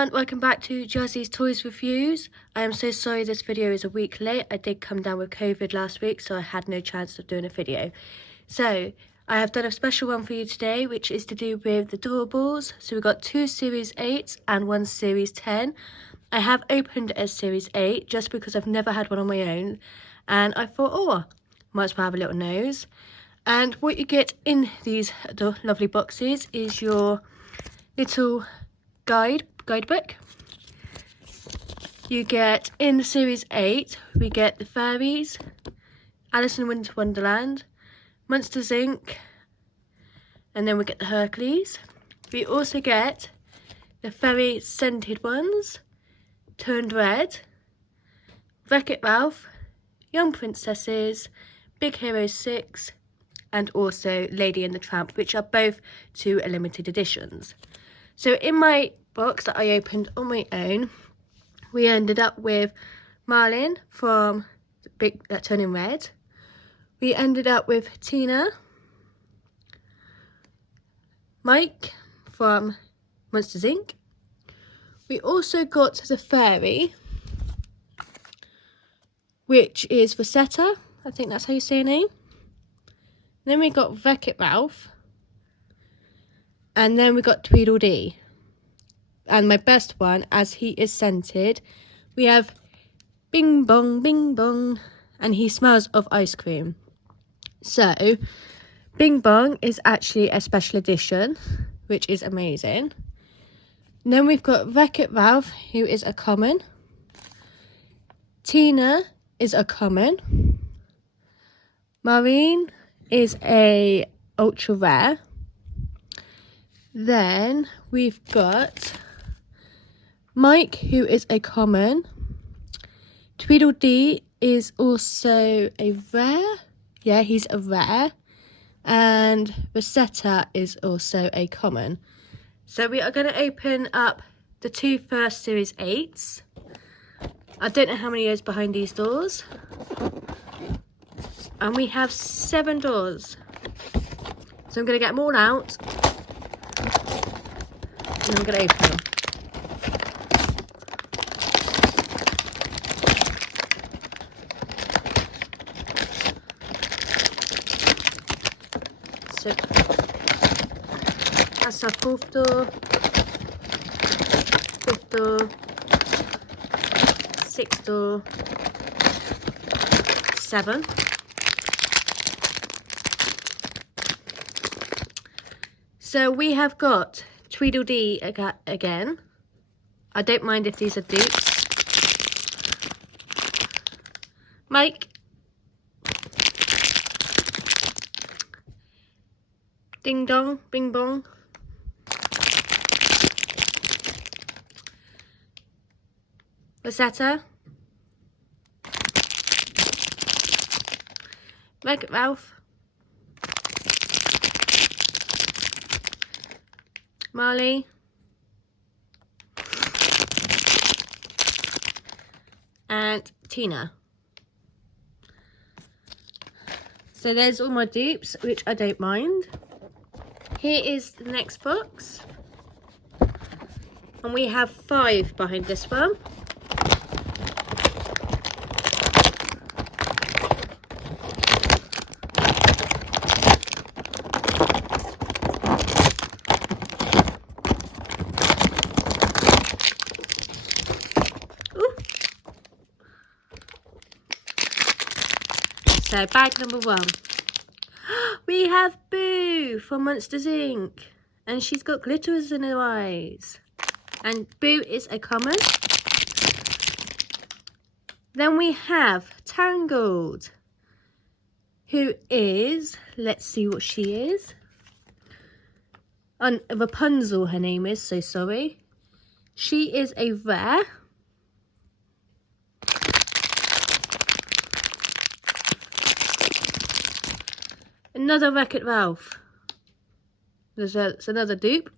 everyone, welcome back to Jazzy's Toys Reviews. I am so sorry this video is a week late. I did come down with COVID last week, so I had no chance of doing a video. So I have done a special one for you today, which is to do with the Doorables. So we've got 2 Series 8s and 1 Series 10. I have opened a Series 8 just because I've never had one on my own. And I thought, oh, might as well have a little nose. And what you get in these lovely boxes is your little guidebook. You get in the Series 8, we get the Fairies, Alice in Winter Wonderland, Monsters Inc, and then we get the Hercules. We also get the Fairy Scented ones, Turned Red, Wreck-It Ralph, Young Princesses, Big Hero 6, and also Lady and the Tramp, which are both 2 limited editions. So in my box that I opened on my own, we ended up with Marlin from Big Turning Red. We ended up with Tina, Mike from Monsters Inc. We also got the Fairy, which is Rosetta. I think that's how you say her name. Then we got Wreck-It Ralph. And then we got Tweedledee. And my best one, as he is scented, we have Bing Bong, and he smells of ice cream. So, Bing Bong is actually a special edition, which is amazing. And then we've got Wreck-It Ralph, who is a common. Tina is a common. Maureen is a ultra rare. Then we've got Mike, who is a common. Tweedledee is also a rare. Yeah, he's a rare. And Rosetta is also a common. So we are going to open up the 2 first Series 8s. I don't know how many is behind these doors. And we have 7 doors. So I'm going to get them all out. And I'm going to open them. So that's our 4th door, 5th door, 6th door, 7. So we have got Tweedledee again. I don't mind if these are dupes. Mike. Ding dong, bing bong. Rosetta. Wreck-It Ralph. Marley. And Tina. So there's all my dupes, which I don't mind. Here is the next box. And we have 5 behind this one. So bag number 1. We have Boo from Monsters Inc. And she's got glitters in her eyes. And Boo is a common. Then we have Tangled, who is, let's see what she is. Rapunzel, her name is, so sorry. She is a rare. Another Wreck-It Ralph. There's another dupe.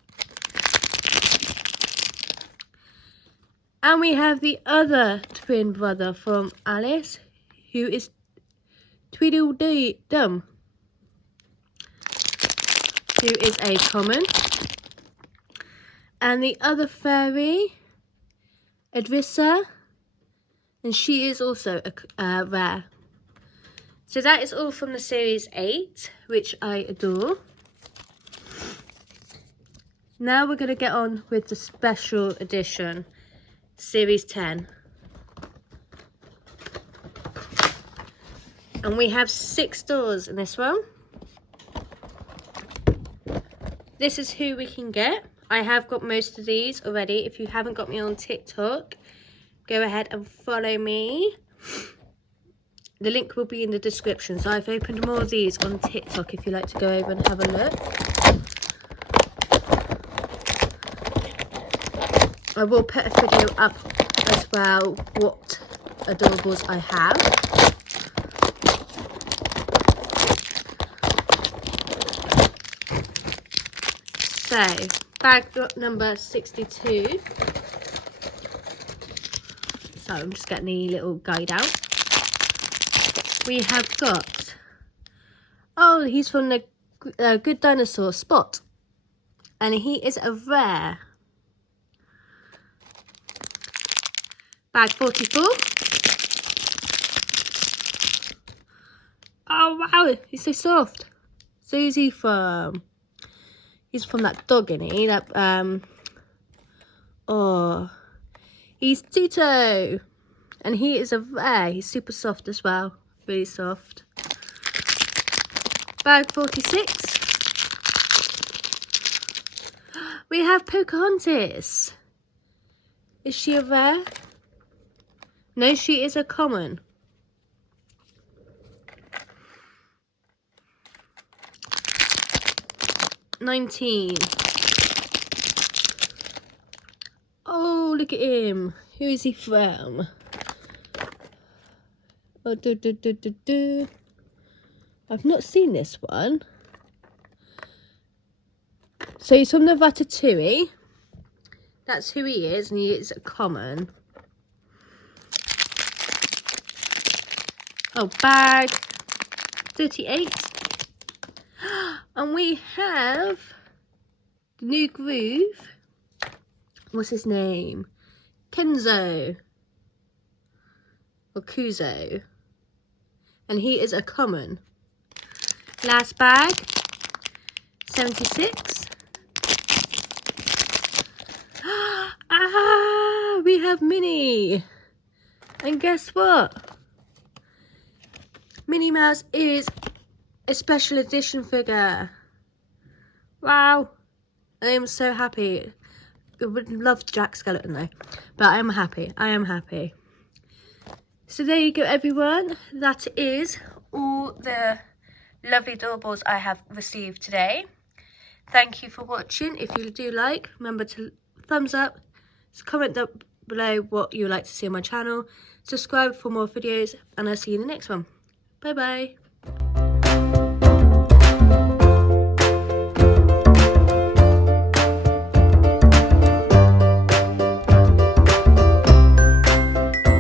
And we have the other twin brother from Alice, who is Tweedledee Dum, who is a common. And the other fairy Adrissa, and she is also a rare. So that is all from the Series 8, which I adore. Now we're going to get on with the special edition, Series 10. And we have 6 doors in this one. This is who we can get. I have got most of these already. If you haven't got me on TikTok, go ahead and follow me. The link will be in the description. So I've opened more of these on TikTok if you'd like to go over and have a look. I will put a video up as well what Doorables I have. So, bag number 62. So I'm just getting the little guide out. We have got, oh, he's from the Good Dinosaur Spot. And he is a rare. Bag 44. Oh wow, he's so soft. So who's he from? He's from that dog, isn't he? That oh, he's Tito, and he is a rare. He's super soft as well, really soft. Bag 46. We have Pocahontas. Is she a rare? No, she is a common. $19. Oh, look at him. Who is he from? Oh, I've not seen this one. So he's from the Ratatouille. That's who he is, and he is a common. Oh, bag 38. And we have the new groove. What's his name? Kenzo. Or Kuzo. And he is a common. Last bag. 76. Ah, we have Minnie. And guess what? Minnie Mouse is a special edition figure. Wow. I am so happy. I would love Jack Skeleton though. But I am happy. I am happy. So there you go, everyone. That is all the lovely Doorables I have received today. Thank you for watching. If you do like, remember to thumbs up, comment down below what you would like to see on my channel, subscribe for more videos, and I'll see you in the next one. Bye bye.